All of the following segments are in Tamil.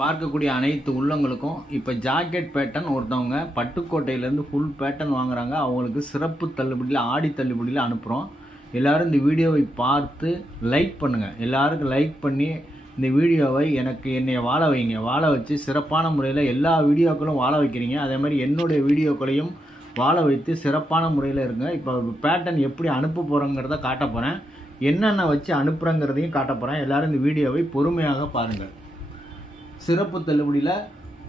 பார்க்கக்கூடிய அனைத்து உள்ளங்களுக்கும் இப்போ ஜாக்கெட் பேட்டர்ன் ஒருத்தவங்க பட்டுக்கோட்டையிலேருந்து ஃபுல் பேட்டர்ன் வாங்குறாங்க. அவங்களுக்கு சிறப்பு தள்ளுபடியில் ஆடி தள்ளுபடியில் அனுப்புகிறோம். எல்லாரும் இந்த வீடியோவை பார்த்து லைக் பண்ணுங்கள். எல்லாருக்கும் லைக் பண்ணி இந்த வீடியோவை என்னை வாழ வைங்க. வாழ வச்சு சிறப்பான முறையில் எல்லா வீடியோக்களும் வாழ வைக்கிறீங்க. அதே மாதிரி என்னுடைய வீடியோக்களையும் வாழ வைத்து சிறப்பான முறையில் இருங்க. இப்போ பேட்டர்ன் எப்படி அனுப்ப போகிறோங்கிறத காட்ட போகிறேன். என்னென்ன வச்சு அனுப்புகிறேங்கிறதையும் காட்ட போகிறேன். எல்லோரும் இந்த வீடியோவை பொறுமையாக பாருங்கள். சிறப்பு தள்ளுபடியில்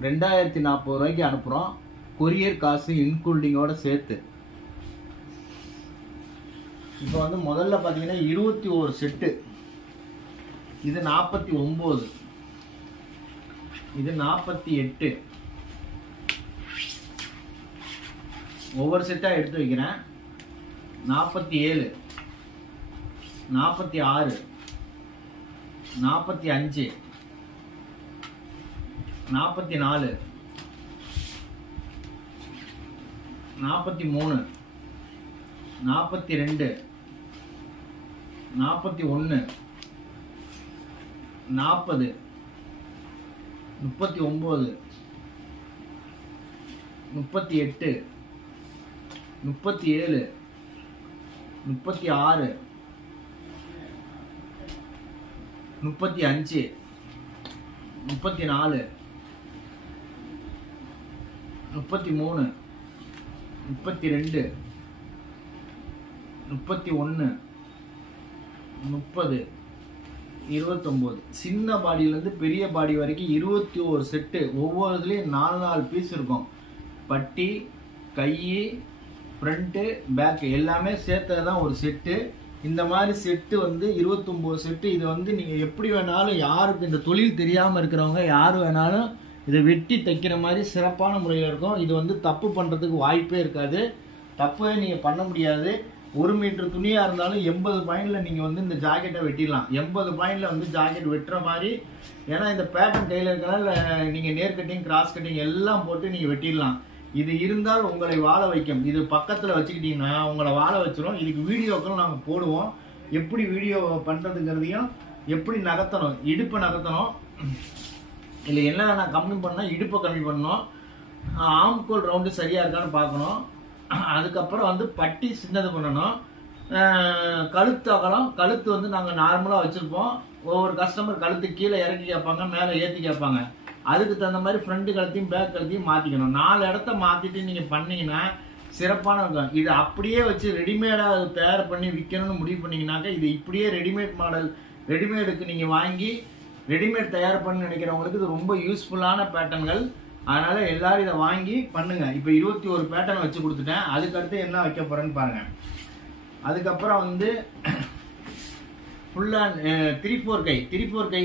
2040 ரூபாய்க்கு அனுப்புகிறோம். கொரியர் காசு இன்க்ளூடிங்கோட சேர்த்து. இப்போ வந்து முதல்ல பார்த்தீங்கன்னா 21 செட்டு. இது 49, இது 48. ஒவ்வொரு செட்டாக எடுத்து வைக்கிறேன். 47, 46, 45, 44, 43, 42, 41, 40, 39, 38, 37, 36, 35, 34, 33, 32, 31, 30, 29. சின்ன பாடியிலேருந்து பெரிய பாடி வரைக்கும் 21 செட்டு. ஒவ்வொருதுலேயும் 4 பீஸ் இருக்கும். பட்டி, கை, ஃப்ரண்ட்டு, பேக்கு எல்லாமே சேர்த்தது தான் ஒரு செட்டு. இந்த மாதிரி செட்டு வந்து 29 செட்டு. இது வந்து நீங்கள் எப்படி வேணாலும், யாருக்கு இந்த தொழில் தெரியாமல் இருக்கிறவங்க யார் வேணாலும் இதை வெட்டி தைக்கிற மாதிரி சிறப்பான முறையில் இருக்கும். இது வந்து தப்பு பண்ணுறதுக்கு வாய்ப்பே இருக்காது. தப்பே நீங்கள் பண்ண முடியாது. 1 மீட்டர் துணியாக இருந்தாலும் 80 பாயிண்டில் நீங்கள் வந்து இந்த ஜாக்கெட்டை வெட்டிடலாம். 80 பாயிண்டில் வந்து ஜாக்கெட் வெட்டுற மாதிரி. ஏன்னா இந்த பேட்டர்ன் டெய்லருக்கனால நீங்கள் நேர் கட்டிங், கிராஸ் கட்டிங் எல்லாம் போட்டு நீங்கள் வெட்டிடலாம். இது இருந்தால் உங்களை வாழ வைக்கும். இது பக்கத்தில் வச்சுக்கிட்டீங்கன்னா உங்களை வாழ வச்சிரும். இதுக்கு வீடியோக்கள் நாங்கள் போடுவோம். எப்படி வீடியோ பண்ணுறதுங்கிறதையும், எப்படி நகர்த்தணும், இடுப்பை நகர்த்தணும், இல்லை என்ன நான் கம்மி பண்ணால் இடுப்பை கம்மி பண்ணணும், ஆம்கோல் ரவுண்டு சரியாக இருக்கான்னு பார்க்கணும். அதுக்கப்புறம் வந்து பட்டி சின்னது பண்ணணும். கழுத்து அகலம், கழுத்து வந்து நாங்கள் நார்மலாக வச்சுருப்போம். ஒவ்வொரு கஸ்டமர் கழுத்து கீழே இறக்கி கேட்பாங்க, மேலே ஏற்றி கேட்பாங்க. அதுக்கு தகுந்த மாதிரி ஃப்ரண்ட் கழுத்தையும் பேக் கழுத்தையும் மாற்றிக்கணும். 4 இடத்த மாற்றிட்டு நீங்கள் பண்ணீங்கன்னா சிறப்பான இருக்கும். இது அப்படியே வச்சு ரெடிமேடாக தயார் பண்ணி விற்கணும்னு முடிவு பண்ணிங்கனாக்கா இது இப்படியே ரெடிமேட் மாடல், ரெடிமேடுக்கு நீங்கள் வாங்கி ரெடிமேட் தயார் பண்ணி நினைக்கிறவங்களுக்கு இது ரொம்ப யூஸ்ஃபுல்லான பேட்டர்ன்கள். அதனால் எல்லோரும் இதை வாங்கி பண்ணுங்கள். இப்போ 21 பேட்டர்ன் வச்சு கொடுத்துட்டேன். அதுக்கடுத்து என்ன வைக்க போகிறேன்னு பாருங்கள். அதுக்கப்புறம் வந்து ஃபுல்லாக 3/4 கை, 3/4 கை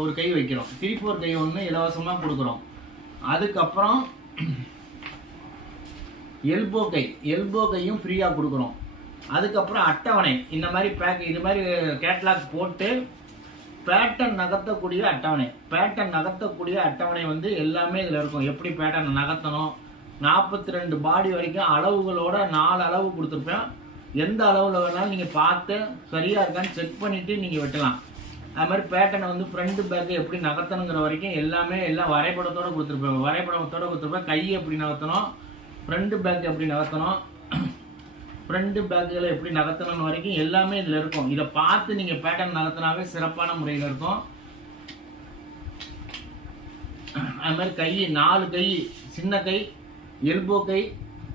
ஒரு கை வைக்கிறோம். 3/4 கை ஒன்று இலவசமாக கொடுக்குறோம். அதுக்கப்புறம் எல்போ கை, எல்போ கையும் ஃப்ரீயாக கொடுக்குறோம். அதுக்கப்புறம் அட்டவணை, இந்த மாதிரி பேக், இது மாதிரி கேட்லாக் போட்டு பேட்டர்ன் நகர்த்தக்கூடிய அட்டவணை. பேட்டர்ன் நகர்த்தக்கூடிய அட்டவணை வந்து எல்லாமே இதில் இருக்கும். எப்படி பேட்டர்ன் நகர்த்தணும், 42 பாடி வரைக்கும் அளவுகளோட 4 அளவு கொடுத்துருப்பேன். எந்த அளவில் வேணாலும் நீங்கள் பார்த்து சரியாக இருக்கான்னு செக் பண்ணிவிட்டு நீங்கள் வெட்டலாம். அது மாதிரி பேட்டர்னை வந்து ஃப்ரண்ட் பேக்கு எப்படி நகர்த்தணுங்கிற வரைக்கும் எல்லாமே எல்லாம் வரைபடத்தோடு கொடுத்துருப்பேன். வரைபடத்தோடு கொடுத்துருப்பேன். கை எப்படி நகர்த்தணும், ஃப்ரண்ட் பேக் எப்படி நகர்த்தணும், ஃப்ரண்ட் பேக்குகளை எப்படி நகர்த்தணும் வரைக்கும் எல்லாமே இதில் இருக்கும். இதை பார்த்து நீங்கள் பேட்டர்ன் நகர்த்தினாவே சிறப்பான முறையில் இருக்கும். அது மாதிரி கை 4 கை, சின்ன கை, எல்போ கை,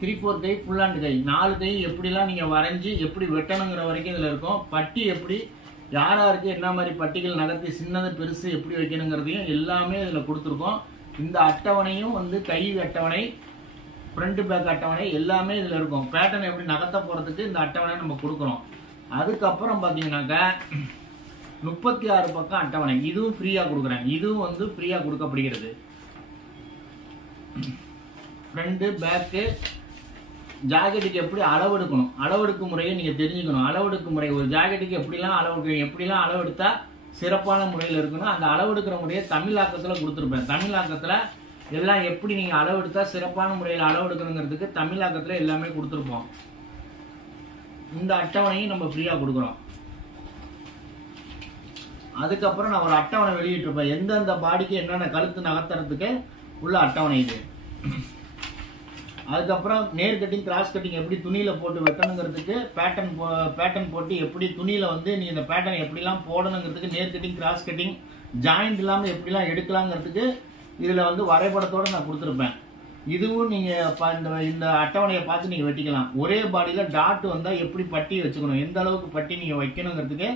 3/4 கை, ஃபுல் ஹேண்ட் கை, 4 கை எப்படிலாம் நீங்கள் வரைஞ்சி எப்படி வெட்டணுங்கிற வரைக்கும் இதில் இருக்கும். பட்டி எப்படி யாராருக்கு என்ன மாதிரி பட்டிகள் நகர்த்தி சின்னது பெருசு எப்படி வைக்கணுங்கிறதையும் எல்லாமே இதில் கொடுத்துருக்கோம். இந்த அட்டவணையும் வந்து கை அட்டவணை, ஃப்ரண்ட் பேக் அட்டவணை எல்லாமே இதில் இருக்கும். பேட்டர்ன் எப்படி நகர்த்த போகிறதுக்கு இந்த அட்டவணை நம்ம கொடுக்குறோம். அதுக்கப்புறம் பார்த்தீங்கன்னாக்கா 36 பக்கம் அட்டவணை, இதுவும் ஃப்ரீயாக கொடுக்குறேன். இதுவும் வந்து ஃப்ரீயாக கொடுக்கப்படுகிறது. ஃப்ரண்ட்டு பேக்கு ஜாக்கெட்டுக்கு எப்படி அளவெடுக்கணும், அளவெடுக்கு முறையை நீங்கள் தெரிஞ்சுக்கணும். அளவெடுக்கு முறை, ஒரு ஜாக்கெட்டுக்கு எப்படிலாம் அளவெடுத்தா சிறப்பான முறையில் இருக்கணும். அந்த அளவெடுக்கிற முறையை தமிழாக்கத்தில் கொடுத்துருப்பேன். தமிழாக்கத்தில் எல்லாம் எப்படி நீங்கள் அளவெடுத்தா சிறப்பான முறையில் அளவெடுக்கணுங்கிறதுக்கு தமிழாக்கத்தில் எல்லாமே கொடுத்துருப்போம். இந்த அட்டவணையும் நம்ம ஃப்ரீயாக கொடுக்குறோம். அதுக்கப்புறம் நான் ஒரு அட்டவணை வெளியிட்டிருப்பேன், எந்தெந்த பாடிக்கு என்னென்ன கழுத்து நகர்த்துறதுக்கு உள்ள அட்டவணை இது. அதுக்கப்புறம் நேர் கட்டிங் கிராஸ் கட்டிங் எப்படி துணியில போட்டு வெட்டணுங்கிறதுக்கு பேட்டர்ன் போட்டு எப்படி துணியில வந்து நீ இந்த பேட்டர்ன் எப்படிலாம் போடணுங்கிறதுக்கு நேர் கட்டிங் கிராஸ் கட்டிங் ஜாயிண்ட் இல்லாமல் எப்படிலாம் எடுக்கலாங்கிறதுக்கு இதுல வந்து வரைபடத்தோட நான் கொடுத்துருப்பேன். இதுவும் நீங்க இந்த அட்டவணையை பார்த்து நீங்க வெட்டிக்கலாம். ஒரே பாடியில டாட் வந்தா எப்படி பட்டி வச்சுக்கணும், எந்த அளவுக்கு பட்டி நீங்க வைக்கணுங்கிறதுக்கு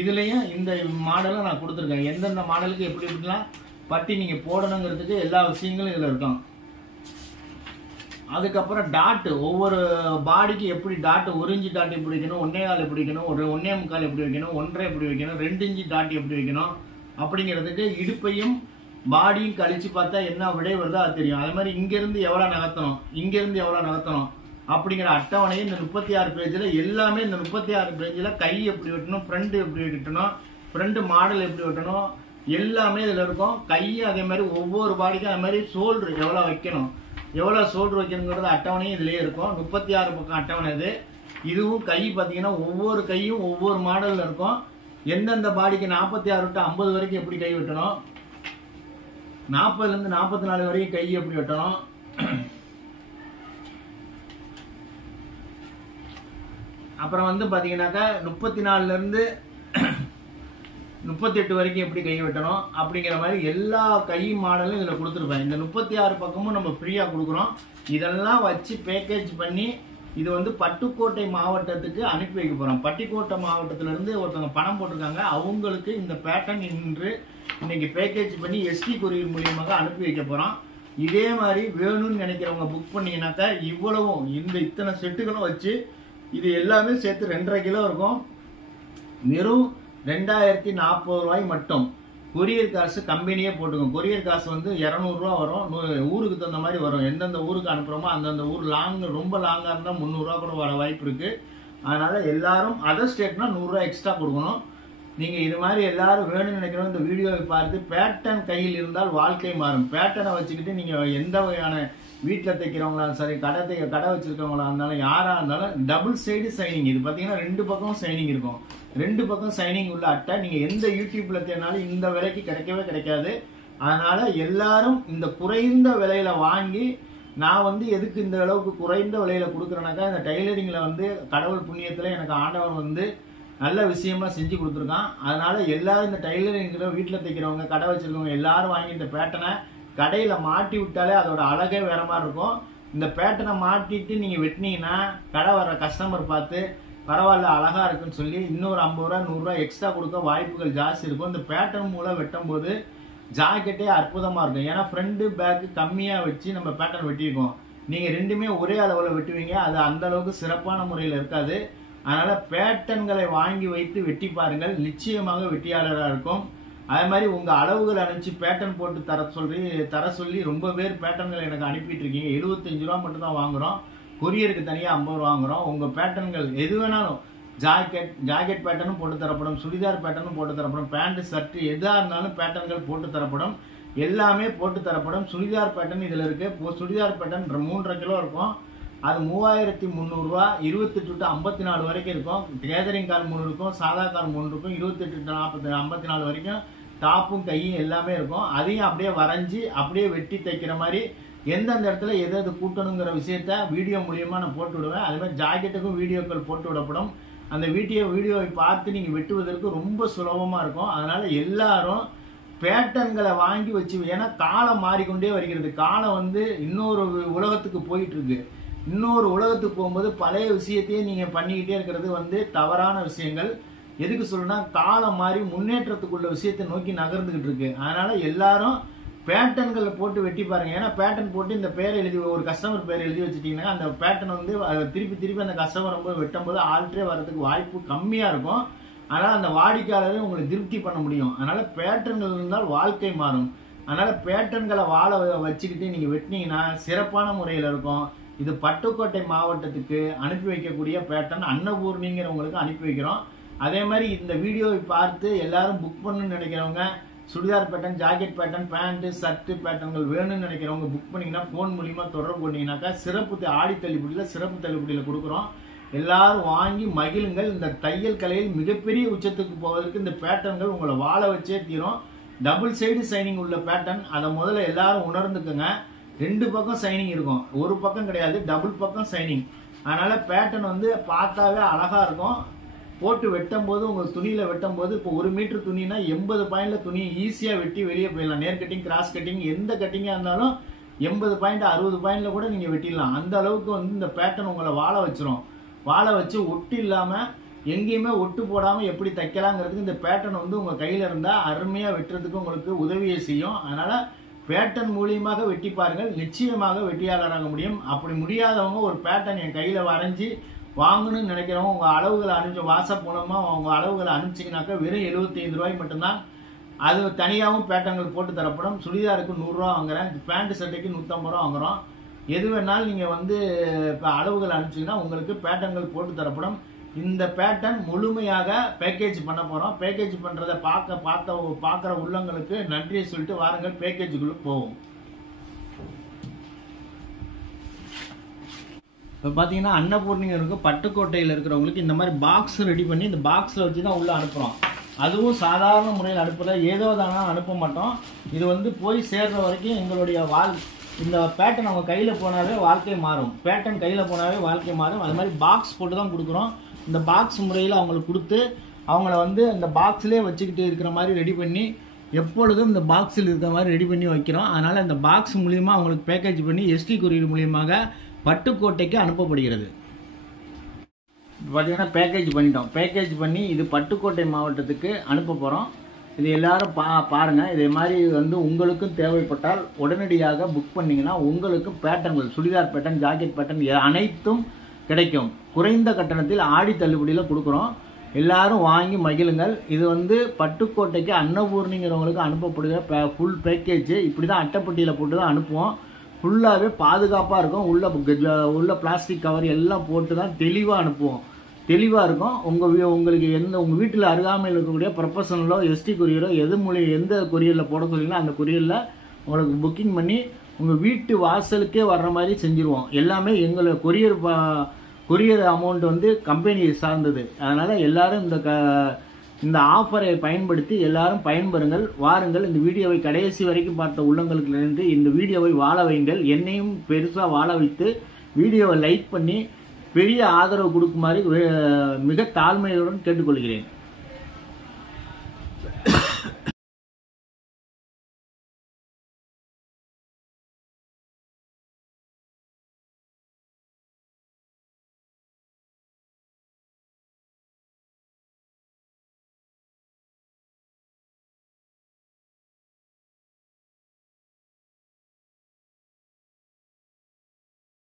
இதுலயும் இந்த மாடலை நான் கொடுத்துருக்கேன். எந்தெந்த மாடலுக்கு எப்படி எப்படிலாம் பட்டி நீங்க போடணுங்கிறதுக்கு எல்லா விஷயங்களும் இதுல இருக்கும். அதுக்கப்புறம் டாட் ஒவ்வொரு பாடிக்கு எப்படி டாட் 1 இன்ச்சு டாட் எப்படி வைக்கணும், 1.25 எப்படி வைக்கணும், 1.25 எப்படி வைக்கணும், 1.5 எப்படி வைக்கணும், 2 இன்ச்சு டாட் எப்படி வைக்கணும் அப்படிங்கிறதுக்கு இடுப்பையும் பாடியும் கழிச்சு பார்த்தா என்ன விடை வருதோ அது தெரியும். அதே மாதிரி இங்கிருந்து எவ்வளவு நகர்த்தணும், இங்கிருந்து எவ்வளவு நகர்த்தணும் அப்படிங்கிற அட்டவணையை இந்த 36 பேஜ்ல எல்லாமே, இந்த 36 பேஜ்ல கை எப்படி வெட்டணும், ஃப்ரண்ட் எப்படி வெட்டணும், ஃப்ரண்ட் மாடல் எப்படி வெட்டணும் எல்லாமே இதுல இருக்கும். கை அதே மாதிரி ஒவ்வொரு பாடிக்கும் அதே மாதிரி ஷோல்டர் எவ்வளவு வைக்கணும், எவ்வளவு ஷோல்டர் வைக்கணுங்கிறது அட்டவணையும் இதுலயே இருக்கும். 36 பக்கம் அட்டவணை இது. இதுவும் கை பாத்தீங்கன்னா ஒவ்வொரு கையும் ஒவ்வொரு மாடல்ல இருக்கும். எந்தெந்த பாடிக்கு 46 to 50 வரைக்கும் எப்படி கை வெட்டணும், 40ல இருந்து 44 வரைக்கும் கை எப்படி வெட்டணும், அப்புறம் வந்து பாத்தீங்கன்னாக்கா 34ல இருந்து 38 வரைக்கும் எப்படி கை வெட்டணும் அப்படிங்கிற மாதிரி எல்லா கை மாடலும் இதுல கொடுத்துருப்பேன். இந்த 36 பக்கமும் நம்ம ஃப்ரீயா கொடுக்குறோம். இதெல்லாம் வச்சு பேக்கேஜ் பண்ணி இது வந்து பட்டுக்கோட்டை மாவட்டத்துக்கு அனுப்பி வைக்க போறோம். பட்டுக்கோட்டை மாவட்டத்துல இருந்து ஒருத்தவங்க பணம் போட்டிருக்காங்க, அவங்களுக்கு இந்த பேட்டர்ன் இன்று இன்னைக்கு பேக்கேஜ் பண்ணி எஸ்டி கொரியர் மூலியமாக அனுப்பி வைக்க போறோம். இதே மாதிரி வேணும்னு நினைக்கிறவங்க புக் பண்ணீங்கன்னாக்கா இவ்வளவும் இத்தனை செட்டுகளும் வச்சு இது எல்லாமே சேர்த்து 2.5 கிலோ இருக்கும். வெறும் 2040 ரூபாய் மட்டும். கொரியர் காசு கம்பெனியே போட்டுக்கும். கொரியர் காசு வந்து 200 ரூபா வரும். ஊருக்கு தகுந்த மாதிரி வரும். எந்தெந்த ஊருக்கு அனுப்புறோமோ அந்தந்த ஊர் ரொம்ப லாங்கா இருந்தா 300 ரூபா கூட வர வாய்ப்பு இருக்கு. அதனால எல்லாரும் அதர் ஸ்டேட்னா 100 ரூபா எக்ஸ்ட்ரா கொடுக்கணும். நீங்க இது மாதிரி எல்லாரும் வேணும்னு நினைக்கிறோம். இந்த வீடியோவை பார்த்து பேட்டர்ன் கையில் இருந்தால் வாழ்க்கை மாறும். பேட்டர்னை வச்சுக்கிட்டு நீங்க எந்த வகையான வீட்டில் தைக்கிறவங்களா சரி, கடை வச்சிருக்கவங்களா இருந்தாலும் யாரா இருந்தாலும் டபுள் சைடு சைனிங். இது பாத்தீங்கன்னா 2 பக்கம் சைனிங் இருக்கும். 2 பக்கம் சைனிங் உள்ள அட்டை நீங்க எந்த யூடியூப்ல தேடினாலும் இந்த விலைக்கு கிடைக்கவே கிடைக்காது. அதனால எல்லாரும் இந்த குறைந்த விலையில வாங்கி, நான் வந்து எதுக்கு இந்த அளவுக்கு குறைந்த விலையில கொடுக்குறேனாக்கா, இந்த டைலரிங்ல வந்து கடவுள் புண்ணியத்துல எனக்கு ஆண்டவன் வந்து நல்ல விஷயமா செஞ்சு கொடுத்துருக்கான். அதனால எல்லாரும் இந்த டைலரிங் வீட்டில் தைக்கிறவங்க கடை வச்சிருக்கவங்க எல்லாரும் வாங்கி இந்த பேட்டர்னை கடையில மாட்டி விட்டாலே அதோட அழகே வேற மாதிரி இருக்கும். இந்த பேட்டர்னை மாட்டிட்டு நீங்க வெட்டினீங்கன்னா கடை வர்ற கஸ்டமர் பார்த்து பரவாயில்ல அழகா இருக்குன்னு சொல்லி இன்னொரு 50 ரூபா 100 ரூபா எக்ஸ்ட்ரா கொடுக்க வாய்ப்புகள் ஜாஸ்தி இருக்கும். இந்த பேட்டர்ன் மூலம் வெட்டும் போது ஜாக்கெட்டே அற்புதமா இருக்கும். ஏன்னா ஃப்ரண்ட் பேக் கம்மியா வச்சு நம்ம பேட்டர்ன் வெட்டியிருக்கோம். நீங்க ரெண்டுமே ஒரே அளவுல வெட்டுவீங்க, அது அந்த அளவுக்கு சிறப்பான முறையில் இருக்காது. அதனால பேட்டர்ன்களை வாங்கி வைத்து வெட்டி பாருங்கள், நிச்சயமாக வெட்டியாளராக இருக்கும். அதே மாதிரி உங்க அளவுகள் அனுப்பிச்சு பேட்டர்ன் போட்டு தர சொல்லி ரொம்ப பேர் பேட்டர்ன்கள் எனக்கு அனுப்பிட்டு இருக்கீங்க. 75 ரூபா மட்டும் தான் வாங்குறோம். கொரியருக்கு தனியா 50 ரூபா வாங்குறோம். உங்க பேட்டர்ன்கள் எது வேணாலும் ஜாக்கெட் பேட்டர்னும் போட்டு தரப்படும், சுடிதார் பேட்டர்னும் போட்டு தரப்படும், பேண்ட் ஷர்ட் எதா இருந்தாலும் பேட்டர்ன்கள் போட்டு தரப்படும். எல்லாமே போட்டு தரப்படும். சுடிதார் பேட்டர்ன் இதுல இருக்கு. சுடிதார் பேட்டர்ன் 3.5 கிலோ இருக்கும். அது 3300 ரூபா. 28 to 54 வரைக்கும் இருக்கும். கேதரிங் கால் 3 இருக்கும், சாதா கால் 3 இருக்கும். 28 to 54 வரைக்கும் டாப்பும் கையும் எல்லாமே இருக்கும். அதையும் அப்படியே வரைஞ்சி அப்படியே வெட்டி தைக்கிற மாதிரி எந்தெந்த இடத்துல எது கூட்டணுங்கிற விஷயத்த வீடியோ மூலியமா நான் போட்டு விடுவேன். அதே மாதிரி ஜாக்கெட்டுக்கும் வீடியோக்கள் போட்டு விடப்படும். அந்த வீடியோவை பார்த்து நீங்க வெட்டுவதற்கு ரொம்ப சுலபமா இருக்கும். அதனால எல்லாரும் பேட்டர்ன்களை வாங்கி வச்சு, ஏன்னா காலம் மாறிக்கொண்டே வருகிறது. காலம் வந்து இன்னொரு உலகத்துக்கு போயிட்டு இருக்கு. இன்னொரு உலகத்துக்கு போகும்போது பழைய விஷயத்தையே நீங்க பண்ணிக்கிட்டே இருக்கிறது வந்து தவறான விஷயங்கள். எதுக்கு சொல்றேன்னா காலம் மாறி முன்னேற்றத்துக்குள்ள விஷயத்தை நோக்கி நகர்ந்துகிட்டு இருக்கு. அதனால எல்லாரும் பேட்டர்ன்களை போட்டு வெட்டி பாருங்க. ஏன்னா பேட்டர்ன் போட்டு இந்த பேரை எழுதி ஒரு கஸ்டமர் பேர் எழுதி வச்சுட்டீங்கன்னா அந்த பேட்டர்ன் வந்து திருப்பி அந்த கஸ்டமர் ரொம்ப வெட்டும் போது ஆல்ட்ரே வர்றதுக்கு வாய்ப்பு கம்மியா இருக்கும். அதனால அந்த வாடிக்கையாளரை உங்களை திருப்தி பண்ண முடியும். அதனால பேட்டர்ன்கள் இருந்தால் வாழ்க்கை மாறும். அதனால பேட்டர்ன்களை வாழ வச்சுக்கிட்டு நீங்க வெட்டினீங்கன்னா சிறப்பான முறையில் இருக்கும். இது பட்டுக்கோட்டை மாவட்டத்துக்கு அனுப்பி வைக்கக்கூடிய பேட்டர்ன் அன்னபூர்ணிங்கிறவங்களுக்கு அனுப்பி வைக்கிறோம். அதே மாதிரி இந்த வீடியோவை பார்த்து எல்லாரும் புக் பண்ணணும்னு நினைக்கிறவங்க, churidar pattern, jacket pattern, pant, shirt பேட்டர்ன்கள் வேணும்னு நினைக்கிறவங்க புக் பண்ணீங்கன்னா போன் மூலியமா தொடர்பு பண்ணீங்கன்னாக்கா சிறப்பு ஆடி தள்ளுபடியில கொடுக்குறோம். எல்லாரும் வாங்கி மகிழுங்கள். இந்த தையல் கலையில் மிகப்பெரிய உச்சத்துக்கு போவதற்கு இந்த பேட்டர்ன்கள் உங்களை வாழ வச்சே தீரும். டபுள் சைடு சைனிங் உள்ள பேட்டர்ன், அதை முதல்ல எல்லாரும் உணர்ந்துக்குங்க. 2 பக்கம் சைனிங் இருக்கும், ஒரு பக்கம் கிடையாது, டபுள் பக்கம் சைனிங். அதனால பேட்டர்ன் வந்து பார்த்தாவே அழகா இருக்கும். போட்டு வெட்டும் போது உங்களுக்கு துணியில வெட்டும் போது இப்போ 1 மீட்டர் துணினா 80 பாயிண்ட்ல துணி ஈஸியா வெட்டி வெளியே போயிடலாம். நேர் கட்டிங், கிராஸ் கட்டிங், எந்த கட்டிங்கா இருந்தாலும் 80 பாயிண்ட் 60 பாயிண்ட்ல கூட நீங்க வெட்டிடலாம். அந்த அளவுக்கு வந்து இந்த பேட்டர்ன் உங்களை வாழ வச்சிரும். வாழ வச்சு ஒட்டு இல்லாம எங்கேயுமே ஒட்டு போடாம எப்படி தைக்கலாங்கிறதுக்கு இந்த பேட்டர்ன் வந்து உங்க கையில இருந்தா அருமையா வெட்டுறதுக்கு உங்களுக்கு உதவியை செய்யும். அதனால பேட்டர்ன் மூலியமாக வெட்டி பாருங்கள், நிச்சயமாக வெட்டியாளராக முடியும். அப்படி முடியாதவங்க ஒரு பேட்டர்ன் என் கையில வரைஞ்சி வாங்கணும்னு நினைக்கிறவங்க உங்க அளவுகளை அனுப்பிச்சு வாட்ஸ்அப் மூலமா உங்க அளவுகளை அனுப்பிச்சிங்கனாக்கா வெறும் 75 ரூபாய் மட்டும்தான். அது தனியாகவும் பேட்டர்ன்கள் போட்டு தரப்படும். சுடிதாருக்கு 100 ரூபா வாங்குறேன், பேண்ட் சட்டைக்கு 150 ரூபா வாங்குறோம். எது வேணாலும் நீங்க வந்து இப்போ அளவுகள் அனுப்பிச்சிங்கன்னா உங்களுக்கு பேட்டர்ன்கள் போட்டு தரப்படும். இந்த பேட்டர்ன் முழுமையாக பேக்கேஜ் பண்ண போறோம். பேக்கேஜ் பண்றதை பார்க்குற உள்ளங்களுக்கு நன்றியை சொல்லிட்டு வாருங்கள் பேக்கேஜுக்குள்ள போவோம். இப்போ பார்த்தீங்கன்னா அன்னபூர்ணிகருக்கு பட்டுக்கோட்டையில் இருக்கிறவங்களுக்கு இந்த மாதிரி பாக்ஸ் ரெடி பண்ணி இந்த பாக்ஸில் வச்சு தான் உள்ளே அனுப்புகிறோம். அதுவும் சாதாரண முறையில் அனுப்புகிற ஏதோ தானே அனுப்ப மாட்டோம். இது வந்து போய் சேர்ற வரைக்கும் எங்களுடைய இந்த பேட்டர்ன் அவங்க கையில் போனாவே வாழ்க்கை மாறும். பேட்டர்ன் கையில் போனாவே வாழ்க்கை மாறும். அது மாதிரி பாக்ஸ் போட்டு தான் கொடுக்குறோம். இந்த பாக்ஸ் முறையில் அவங்களுக்கு கொடுத்து அவங்கள வந்து இந்த பாக்ஸ்லேயே வச்சுக்கிட்டு இருக்கிற மாதிரி ரெடி பண்ணி எப்பொழுதும் இந்த பாக்ஸில் இருக்கிற மாதிரி ரெடி பண்ணி வைக்கிறோம். அதனால் இந்த பாக்ஸ் மூலிமா அவங்களுக்கு பேக்கேஜ் பண்ணி எஸ்டி கொரியர் மூலியமாக பட்டுக்கோட்டைக்கு அனுப்பப்படுகிறது. பார்த்தீங்கன்னா பேக்கேஜ் பண்ணிட்டோம். பேக்கேஜ் பண்ணி இது பட்டுக்கோட்டை மாவட்டத்துக்கு அனுப்ப போகிறோம். இது எல்லாரும் பாருங்கள். இதே மாதிரி வந்து உங்களுக்கும் தேவைப்பட்டால் உடனடியாக புக் பண்ணிங்கன்னா உங்களுக்கும் பேட்டர்ன்கள், சுடிதார் பேட்டர்ன், ஜாக்கெட் பேட்டர்ன் அனைத்தும் கிடைக்கும். குறைந்த கட்டணத்தில் ஆடி தள்ளுபடியில் கொடுக்குறோம். எல்லாரும் வாங்கி மகிழுங்கள். இது வந்து பட்டுக்கோட்டைக்கு அன்னபூர்ணிங்கிறவங்களுக்கு அனுப்பப்படுகிற ஃபுல் பேக்கேஜ். இப்படி தான் அட்டைப்பட்டியில் போட்டு தான் அனுப்புவோம். ஃபுல்லாகவே பாதுகாப்பாக இருக்கும். உள்ள பிளாஸ்டிக் கவர் எல்லாம் போட்டு தான் தெளிவாக அனுப்புவோம். தெளிவாக இருக்கும். உங்களுக்கு உங்கள் வீட்டில் அருகாமையில் இருக்கக்கூடிய ப்ரொஃபஷனலோ எஸ்டி கொரியரோ எந்த கொரியரில் போட சொல்லிங்கன்னா அந்த கொரியரில் உங்களுக்கு புக்கிங் பண்ணி உங்கள் வீட்டு வாசலுக்கே வர்ற மாதிரி செஞ்சுருவோம். எல்லாமே எங்களை கொரியர் அமௌண்ட் வந்து கம்பெனி சார்ந்தது. அதனால் எல்லாரும் இந்த ஆஃபரை பயன்படுத்தி எல்லாரும் பயன்பெறுங்கள். வாருங்கள். இந்த வீடியோவை கடைசி வரைக்கும் பார்த்த உள்ளங்களுக்கு நன்றி. இந்த வீடியோவை வாழ வைங்கள். என்னையும் பெருசாக வாழ வைத்து வீடியோவை லைக் பண்ணி பெரிய ஆதரவு கொடுக்குமாறு மிக தாழ்மையுடன் கேட்டுக்கொள்கிறேன்.